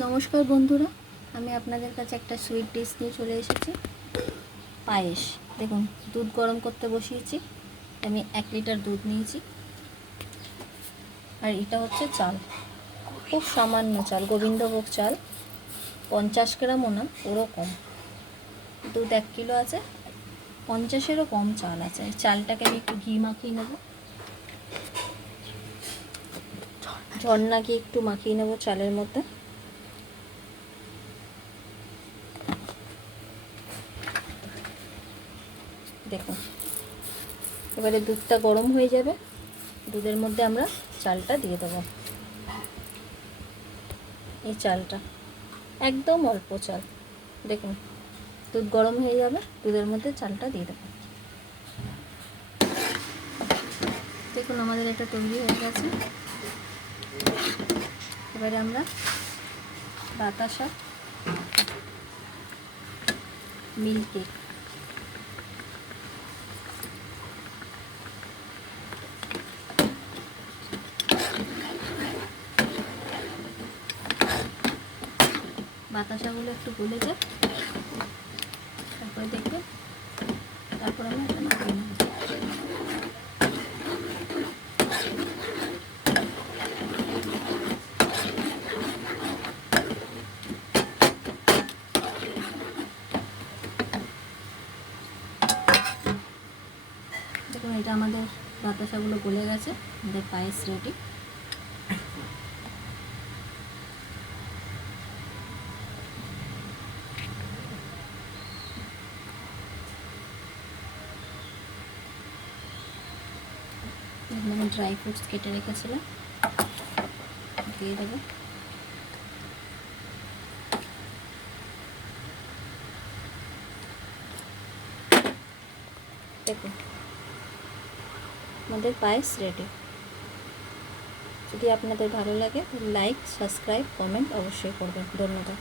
নমস্কার বন্ধুরা, আমি আপনাদের কাছে একটা সুইট ডিশ নিয়ে চলে এসেছি। পায়েস। দেখুন, দুধ গরম করতে বসিয়েছি। আমি 1 লিটার দুধ নিয়েছি। আর এটা হচ্ছে চাল, খুব সামান্য চাল, গোবিন্দভোগ চাল, 50 গ্রামও না, পুরো কম। দুধ 1 কিলো আছে, 50-এরও কম চাল আছে। চালটাকে আমি একটু ঘি মাখিয়ে নেব, ঝর্ণা ঘি একটু মাখিয়ে নেব চালের মধ্যে। দেখুন, এবারে দুধটা গরম হয়ে যাবে, দুধের মধ্যে আমরা চালটা দিয়ে দেবো। এই চালটা একদম অল্প চাল। দেখুন, দুধ গরম হয়ে যাবে, দুধের মধ্যে চালটা দিয়ে দেবো। দেখুন, আমাদের এটা তৈরি হয়ে গেছে। এবারে আমরা বাতাসা মিল্ক কেক, বাতাসাগুলো একটু গলে যায়, তারপরে দেখবে, তারপর আমরা এটা নামিয়ে নেব। দেখুন, এটা আমাদের বাতাসাগুলো গলে গেছে, আমাদের পায়েস রেডি। আমি ড্রাই ফ্রুটস কেটে রেখেছিলাম, দিয়ে দেবো। দেখুন, আমাদের পায়েস রেডি। যদি আপনাদের ভালো লাগে, লাইক, সাবস্ক্রাইব, কমেন্ট অবশ্যই করবেন। ধন্যবাদ।